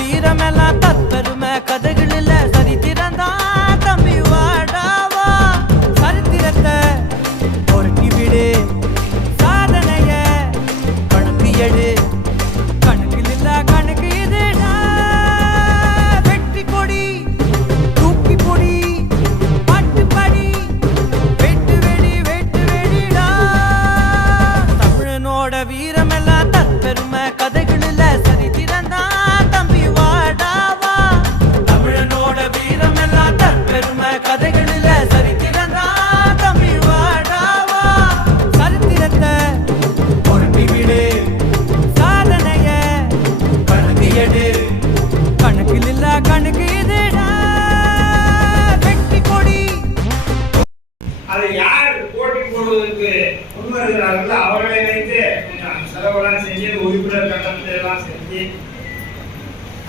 வீரமெல்லாம் தற்பெருமை கதைகள் இல்ல சரித்திரந்தான் தம்பி வாடாவா சரித்திரத்தை பொறுக்கி விடு சாதனைய கணக்கு எடு கணக்கில் இல்ல கணக்கு இதுடா வெற்றி கொடி தூக்கி பொடி பாட்டு படி வெட்டு வெடிடா தமிழனோட வீரமெல்லாம் தற்பெருமை கதைகள் இல்ல சரித்திரந்தான் தம்பி வாடாவா தமிழனோட வீரமெல்லாம் தற்பெருமை கதைகள் இல்ல சரித்திரந்தான் தம்பி வாடாவா சரித்திரத்தை பொறுப்பி விடு சாதனைய கணக்கு எடு கணக்கில் இல்ல கணக்கு இதுடா வெற்றி கொடி. அதை யார் போட்டி போடுவதற்கு முன்வருகிறார்களோ அவர்களை வைத்து செலவெல்லாம் செஞ்சு உறுப்பினர் கட்டணத்தை எல்லாம் செஞ்சு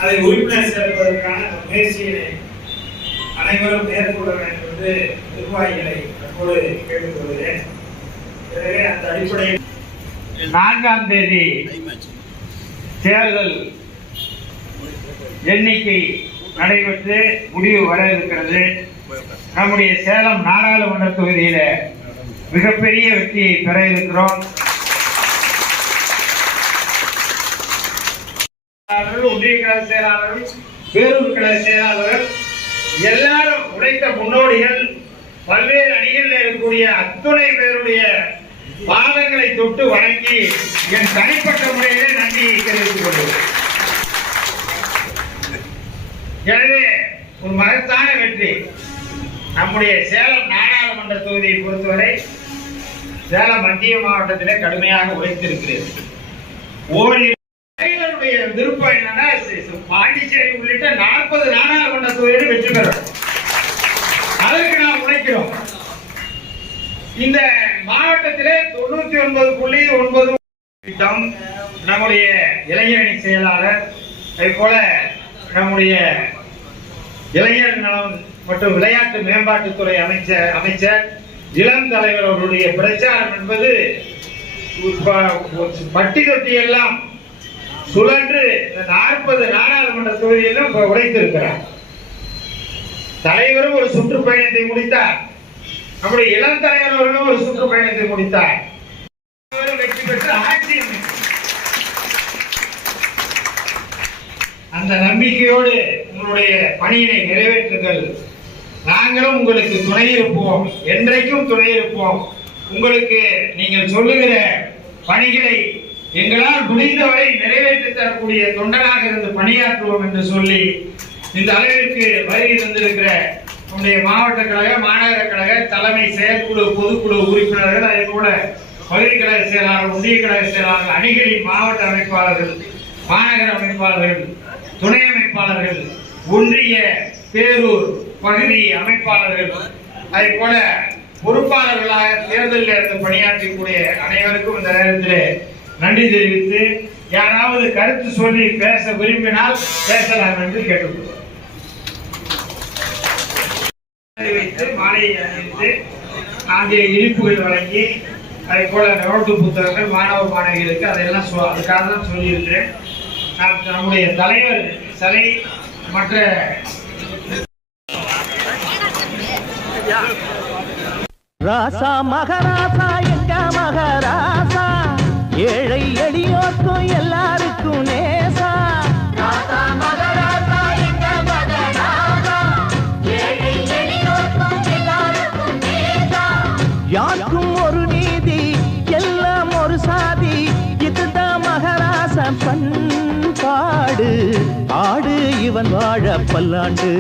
அதை உறுப்பினர் சேர்ப்பதற்கான முயற்சிகளை அனைவரும் மேற்கொள்ள வேண்டும் என்று நிர்வாகிகளை தற்போது கேட்டுக்கொள்கிறேன். எனவே அந்த அடிப்படையில் 4ஆம் தேதி தேர்தல் எண்ணிக்கை நடைபெற்று முடிவு வர இருக்கிறது. நம்முடைய சேலம் நாடாளுமன்ற தொகுதியில மிகப்பெரிய வெற்றியை பெற இருக்கிறோம். ஒன்றிய கழக செயலாளர்கள், பேரூர் கழக செயலாளர்கள் எல்லாரும் உழைத்த முன்னோடிகள், பல்வேறு அணிகளில் இருக்கக்கூடிய அத்துணை பேருடைய பாதங்களை தொட்டு வணங்கி என் தனிப்பட்ட முறையிலே நன்றியை தெரிவித்துக் கொள்கிறேன். எனவே ஒரு மகத்தான வெற்றி. நம்முடைய சேலம் நாடாளுமன்ற தொகுதியை பொறுத்தவரை சேலம் மத்திய மாவட்டத்திலே கடுமையாக உழைத்திருக்கிறது. ஓரினுடைய விருப்பம் என்னன்னா பாண்டிச்சேரி உள்ளிட்ட 40 நாடாளுமன்ற தொகுதியில் வெற்றி பெறும். அதற்கு நாம் உழைக்கிறோம். இந்த மாவட்டத்திலே 99.9 திட்டம் நம்முடைய இளைஞரணி செயலாளர், அதே போல நம்முடைய இளைஞர் நலம் மற்றும் விளையாட்டு மேம்பாட்டுத்துறை அமைச்சர் இளம் தலைவர் அவருடைய பிரச்சாரம் என்பது பட்டி தொட்டி எல்லாம் சுழன்று 40 நாடாளுமன்ற தொகுதியிலும் உழைத்திருக்கிறார். தலைவரும் ஒரு சுற்றுப்பயணத்தை முடித்தார். நம்முடைய இளம் தலைவர் அவர்களும் ஒரு சுற்றுப்பயணத்தை முடித்தார். வெற்றி பெற்று ஆட்சி அந்த நம்பிக்கையோடு உங்களுடைய பணியினை நிறைவேற்றுங்கள். நாங்களும் உங்களுக்கு துணை இருப்போம், என்றைக்கும் துணை இருப்போம். உங்களுக்கு நீங்கள் சொல்லுகிற பணிகளை எங்களால் முடிந்தவரை நிறைவேற்றி தரக்கூடிய தொண்டனாக இருந்து பணியாற்றுவோம் என்று சொல்லி இந்த அளவிற்கு வருகை தந்திருக்கிற நம்முடைய மாவட்ட கழக, மாநகர கழக தலைமை செயற்குழு, பொதுக்குழு உறுப்பினர்கள், அதே போல பகுதி கழக செயலாளர், ஒன்றிய கழக செயலாளர்கள், அணிகளின் மாவட்ட அமைப்பாளர்கள், மாநகர அமைப்பாளர்கள், துணை அமைப்பாளர்கள், ஒன்றிய, பேரூர் பகுதி அமைப்பாளர்கள், அதே போல பொறுப்பாளர்களாக தேர்தலில் இருந்து பணியாற்றக்கூடிய அனைவருக்கும் இந்த நேரத்தில் நன்றி தெரிவித்து, யாராவது கருத்து சொல்லி பேச விரும்பினால் பேசலாம் என்று கேட்டுக்கொள்வோம். மாலை அணிவித்து 4 இனிப்புகள் வழங்கி, அதே போல நோட்டு புத்தகங்கள் மாணவ மாணவிகளுக்கு அதெல்லாம் அதுக்காக தான் சொல்லியிருக்கிறேன். நம்முடைய தலைவர் சிலை மற்ற ராசா மகராசா எங்க மகராசா ஏழை எளியோர்க்கும் எல்லாருக்கும் நேசா ராசா மகராசா எங்க மகராசா ஏழை எளியோர்க்கும் எல்லாருக்கும் நேசா யாருக்கும் ஒரு நீதி எல்லாம் ஒரு சாதி இதுதான் மகராசன் பண்பாடு ஆடு இவன் வாழ பல்லாண்டு